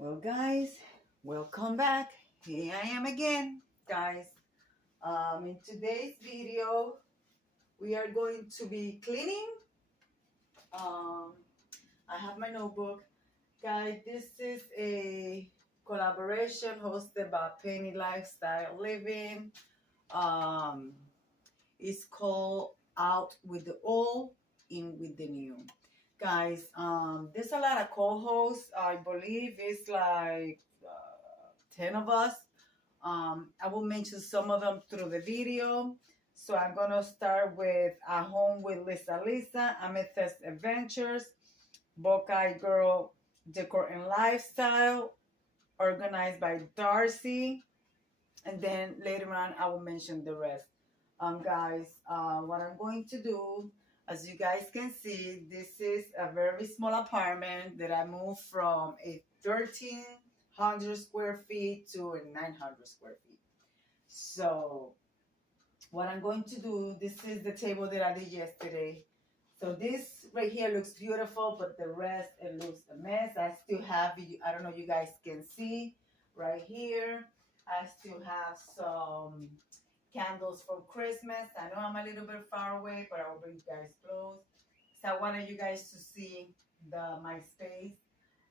Well, guys, welcome back. Here I am again, guys. In today's video, we are going to be cleaning. Um, I have my notebook. Guys, this is a collaboration hosted by Penny Lifestyle Living. Um, it's called Out with the Old, In with the New. Guys, there's a lot of co-hosts. I believe it's like 10 of us. I will mention some of them through the video. So I'm going to start with At Home with Lisa, Amethyst Adventures, Buckeye Girl Decor and Lifestyle, organized by Darcy. And then later on, I will mention the rest. Guys, what I'm going to do, as you guys can see, this is a very small apartment that I moved from a 1,300 square feet to a 900 square feet. So what I'm going to do, this is the table that I did yesterday. So this right here looks beautiful, but the rest, it looks a mess. I still have, I don't know if you guys can see right here, I still have some candles for Christmas. I know I'm a little bit far away, but I will bring you guys close. So I wanted you guys to see my space.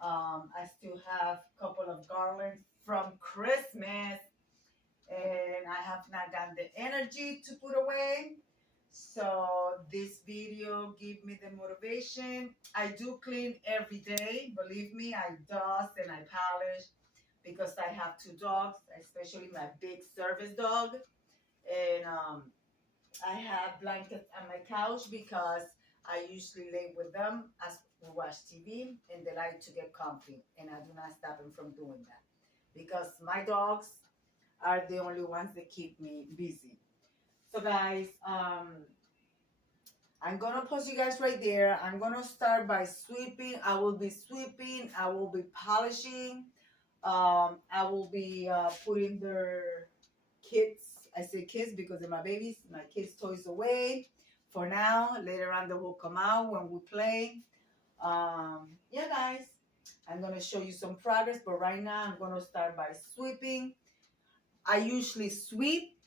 I still have a couple of garlands from Christmas, and I have not gotten the energy to put away. So this video give me the motivation. I do clean every day. Believe me, I dust and I polish because I have two dogs, especially my big service dog. And I have blankets on my couch because I usually lay with them as we watch TV, and they like to get comfy, and I do not stop them from doing that because my dogs are the only ones that keep me busy. So guys, I'm gonna post you guys right there. I'm gonna start by sweeping. I will be sweeping. I will be polishing. I will be putting their kids. I say kids because they're my babies. My kids' toys away for now. Later on, they will come out when we play. Yeah, guys, I'm gonna show you some progress. But right now, I'm gonna start by sweeping. I usually sweep,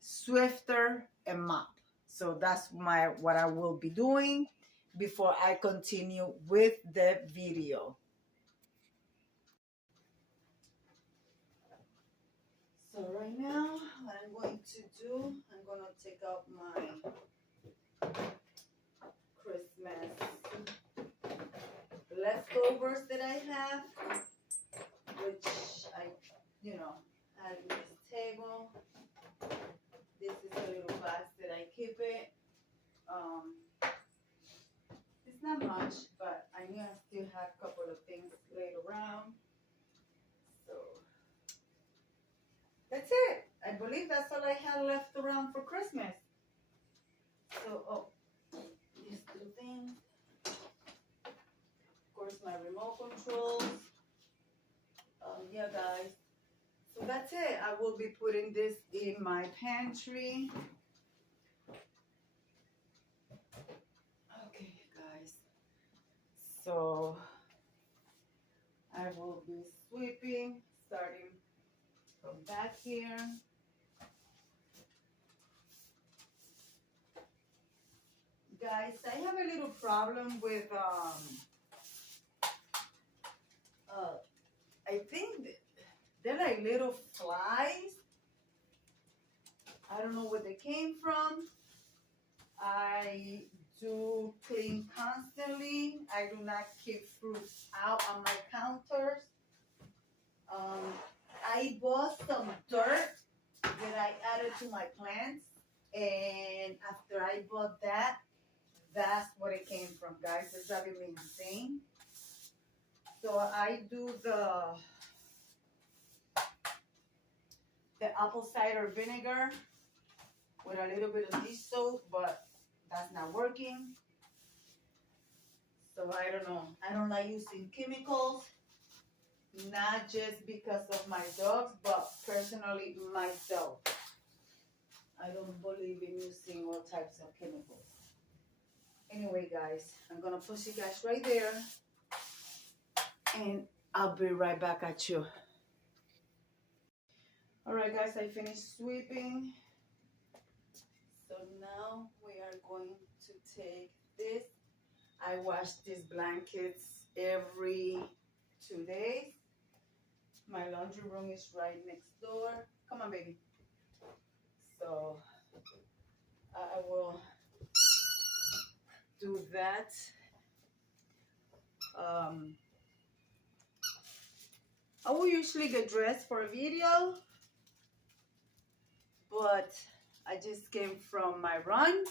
swifter, and mop. So that's what I will be doing before I continue with the video. So right now, what I'm going to do, I'm going to take out my Christmas leftovers that I have, which I add to this table. This is a little box that I keep it. It's not much, but I knew I still have a couple of things laid around. So that's it. I believe that's all I had left around for Christmas. So, these two things. Of course, my remote controls. Yeah, guys. So that's it. I will be putting this in my pantry. Okay, guys. So I will be sweeping, starting from back here. Guys, I have a little problem with I think they're like little flies. I don't know where they came from. I do clean constantly. I do not keep fruit out on my counters. I bought some dirt that I added to my plants, and after I bought that, that's what it came from, guys. It's driving me insane. So I do the apple cider vinegar with a little bit of dish soap, but that's not working. So I don't know. I don't like using chemicals, not just because of my dogs, but personally myself. I don't believe in using all types of chemicals. Anyway, guys, I'm gonna push you guys right there, and I'll be right back at you. All right, guys, I finished sweeping. So now we are going to take this. I wash these blankets every 2 days. My laundry room is right next door. Come on, baby. So I will do that. I will usually get dressed for a video, but I just came from my run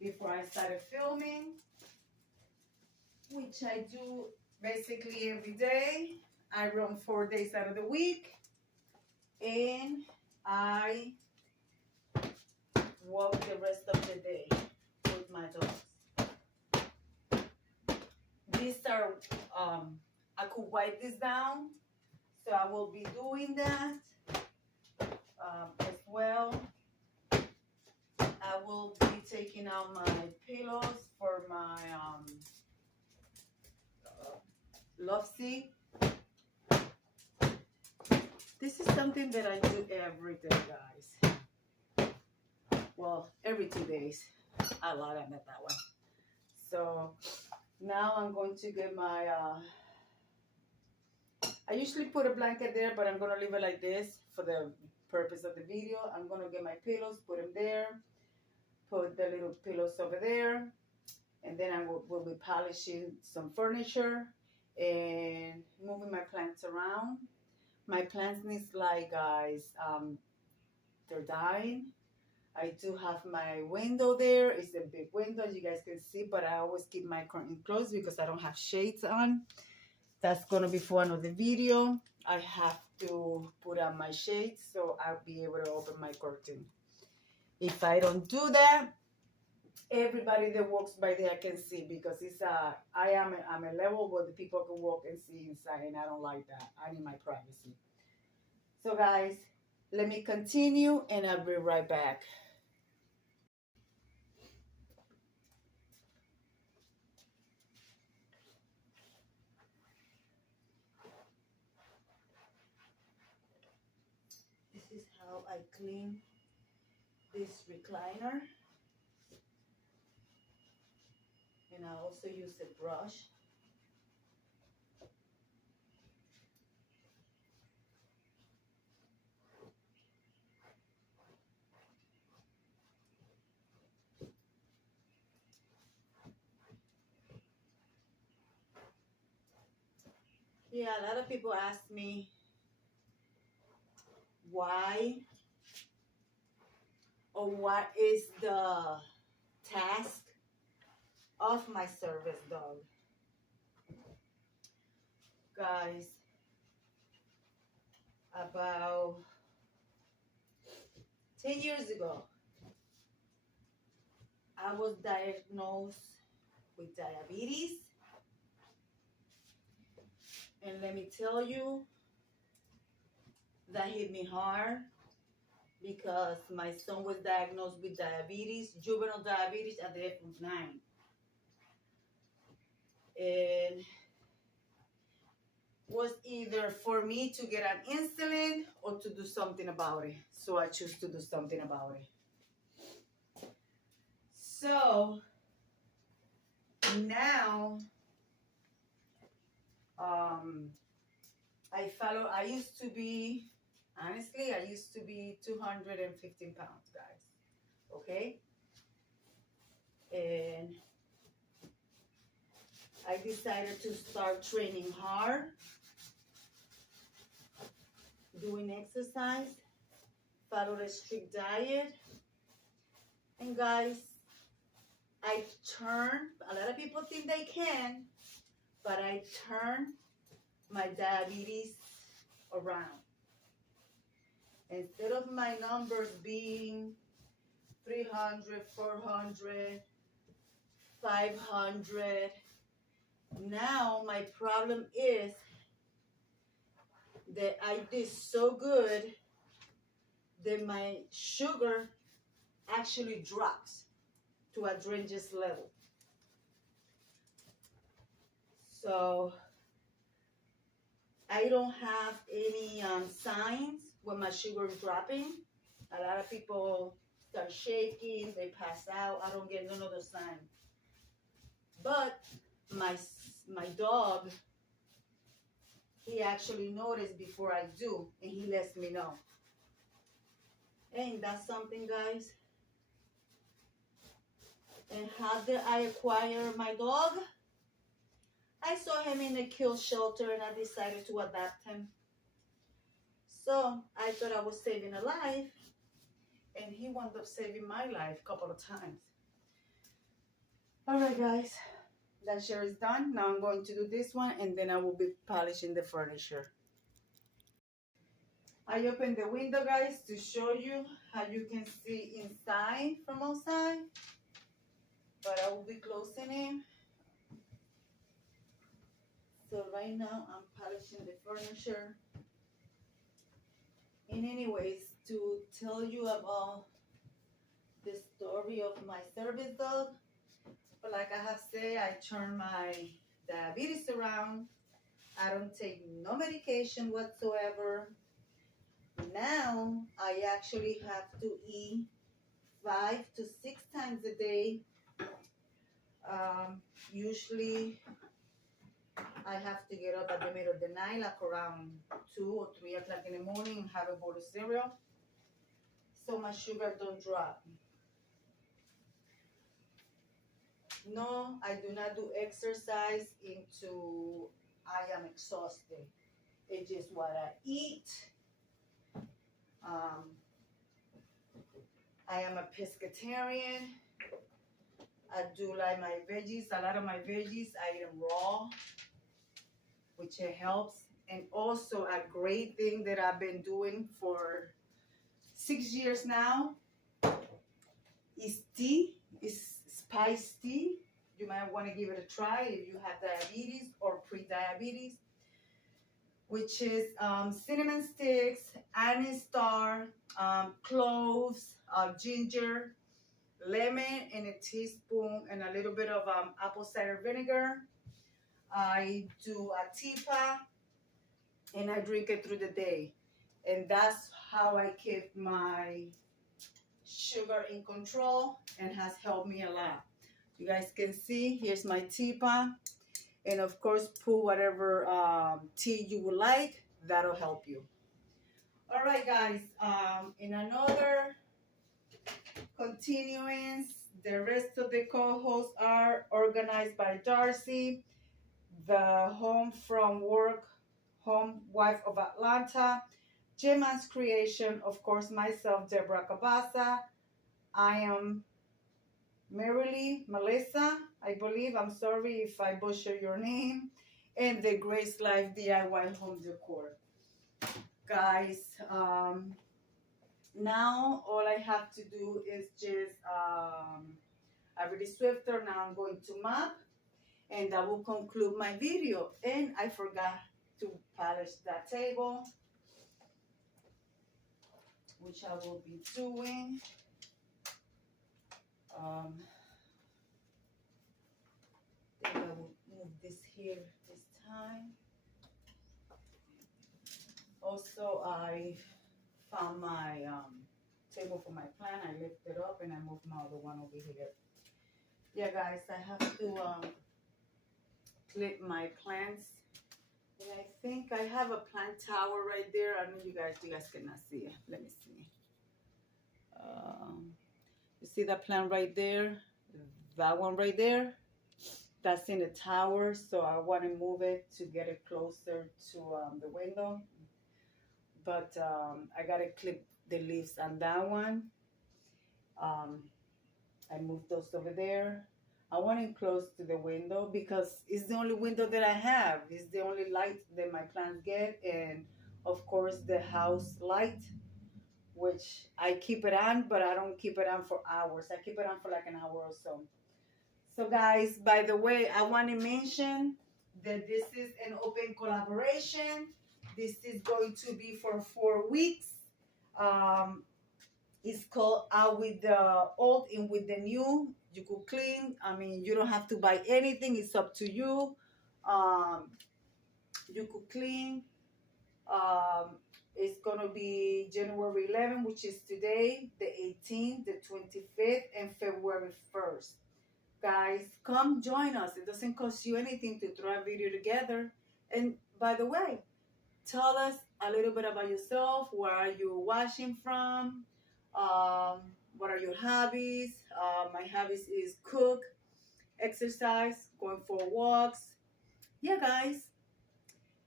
before I started filming, which I do basically every day. I run 4 days out of the week, and I walk the rest of the day with my dogs. These are, I could wipe this down, so I will be doing that as well. I will be taking out my pillows for my love seat. This is something that I do every day, guys. Well, every 2 days. I lied, I meant that one. So now I'm going to get my, I usually put a blanket there, but I'm going to leave it like this for the purpose of the video. I'm going to get my pillows, put them there, put the little pillows over there, and then I will be polishing some furniture and moving my plants around. My plants need light, guys. They're dying. I do have my window there. It's a big window, as you guys can see, but I always keep my curtain closed because I don't have shades on. That's gonna be for another video. I have to put on my shades so I'll be able to open my curtain. If I don't do that, everybody that walks by there can see, because it's I'm a level where the people can walk and see inside, and I don't like that. I need my privacy. So guys, let me continue and I'll be right back. This is how I clean this recliner. And I also use a brush. Yeah, a lot of people ask me why or what is the task of my service dog. Guys, about 10 years ago, I was diagnosed with diabetes. And let me tell you, that hit me hard, because my son was diagnosed with diabetes, juvenile diabetes, at the age of 9. And was either for me to get an insulin or to do something about it. So I choose to do something about it. So now I used to be, honestly, I used to be 215 pounds, guys. Okay? And I decided to start training hard, doing exercise, followed a strict diet. And guys, I turned, a lot of people think they can, but I turned my diabetes around. Instead of my numbers being 300, 400, 500, now my problem is that I did so good that my sugar actually drops to a dangerous level. So I don't have any signs when my sugar is dropping. A lot of people start shaking, they pass out. I don't get none of those signs. But my dog, he actually noticed before I do, and he lets me know. Ain't that something, guys? And how did I acquire my dog? I saw him in a kill shelter and I decided to adopt him. So I thought I was saving a life, and he wound up saving my life a couple of times. All right, guys, that chair is done. Now I'm going to do this one, and then I will be polishing the furniture. I opened the window, guys, to show you how you can see inside from outside, but I will be closing it. So right now I'm polishing the furniture. And anyways, to tell you about the story of my service dog, but like I have said, I turned my diabetes around. I don't take no medication whatsoever. Now I actually have to eat 5 to 6 times a day. Usually I have to get up at the middle of the night, like around 2 or 3 o'clock in the morning, and have a bowl of cereal so my sugar don't drop. No, I do not do exercise into I am exhausted. It's just what I eat. I am a pescatarian. I do like my veggies. A lot of my veggies, I eat them raw, which it helps. And also a great thing that I've been doing for 6 years now is tea, is spice tea. You might want to give it a try if you have diabetes or pre-diabetes, which is cinnamon sticks, anise star, cloves, ginger, lemon, and a teaspoon, and a little bit of apple cider vinegar. I do a teapot, and I drink it through the day. And that's how I keep my sugar in control, and has helped me a lot. You guys can see, here's my teapot. And of course, put whatever tea you would like. That'll help you. All right, guys. In another continuance, the rest of the co-hosts are organized by Darcy, the home from work, home wife of Atlanta, Gemma's creation, of course, myself, Deborah Cabasa. I am MerelyMelisa, I believe. I'm sorry if I butcher your name. And the Grace Life DIY Home Decor. Guys, now all I have to do is just, I already swifter. Now I'm going to mop, and that will conclude my video. And I forgot to polish that table, which I will be doing. I think I will move this here this time. Also, I found my table for my plant. I lifted up and I moved my other one over here. Yeah, guys, I have to clip my plants. And I think I have a plant tower right there. I know you guys cannot see it. Let me see. You see that plant right there? That one right there? That's in the tower, so I want to move it to get it closer to the window. But I got to clip the leaves on that one. I moved those over there. I want it close to the window because it's the only window that I have. It's the only light that my plants get. And of course the house light, which I keep it on, but I don't keep it on for hours. I keep it on for like an hour or so. So guys, by the way, I want to mention that this is an open collaboration. This is going to be for 4 weeks. It's called Out with the Old and with the New. You could clean. I mean, you don't have to buy anything. It's up to you. You could clean It's gonna be January 11th, which is today, the 18th, the 25th, and February 1st. Guys, come join us. It doesn't cost you anything to throw a video together. And by the way, tell us a little bit about yourself. Where are you watching from? What are your hobbies? My hobbies is cook, exercise, going for walks. Yeah, guys,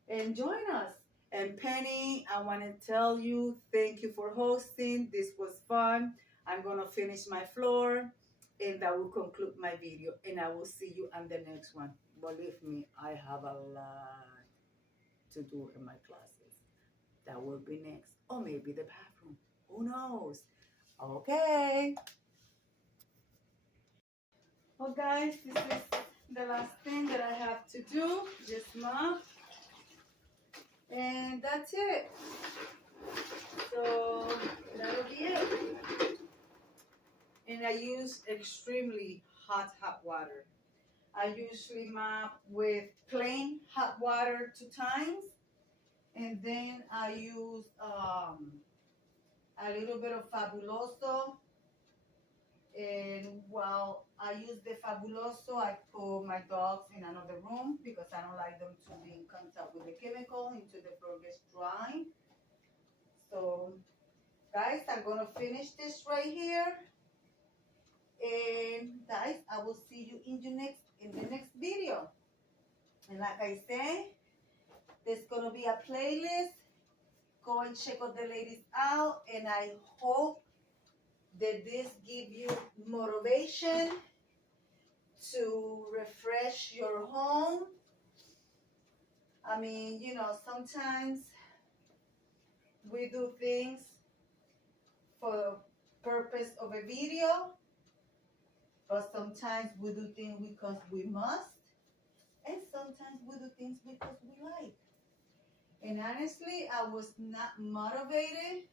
and join us. And Penny, I want to tell you thank you for hosting. This was fun. I'm going to finish my floor and that will conclude my video. And I will see you on the next one. Believe me, I have a lot to do in my classes. That will be next. Or maybe the bathroom. Who knows? Okay. Well, guys, this is the last thing that I have to do. Just mop. And that's it. So that'll be it. And I use extremely hot water. I usually mop with plain hot water 2 times. And then I use a little bit of Fabuloso. And while I use the Fabuloso, I put my dogs in another room because I don't like them to be in contact with the chemical until the floor gets dry. So, guys, I'm going to finish this right here. And, guys, I will see you in the next video. And like I say, there's going to be a playlist. Go and check out the ladies out. And I hope that this give you motivation to refresh your home. I mean, you know, sometimes we do things for the purpose of a video, but sometimes we do things because we must, and sometimes we do things because we like. And honestly, I was not motivated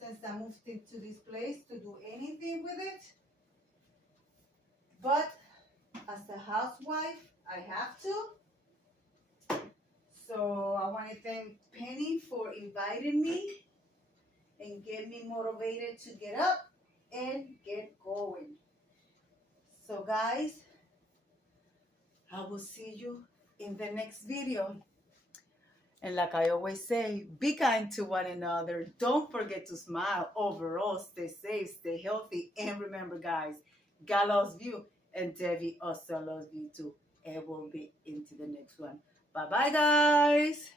since I moved into this place to do anything with it. But as a housewife, I have to. So I want to thank Penny for inviting me and get me motivated to get up and get going. So guys, I will see you in the next video. And like I always say, be kind to one another. Don't forget to smile. Overall, stay safe, stay healthy. And remember, guys, God loves you. And Debbie also loves you too. And we'll be into the next one. Bye-bye, guys.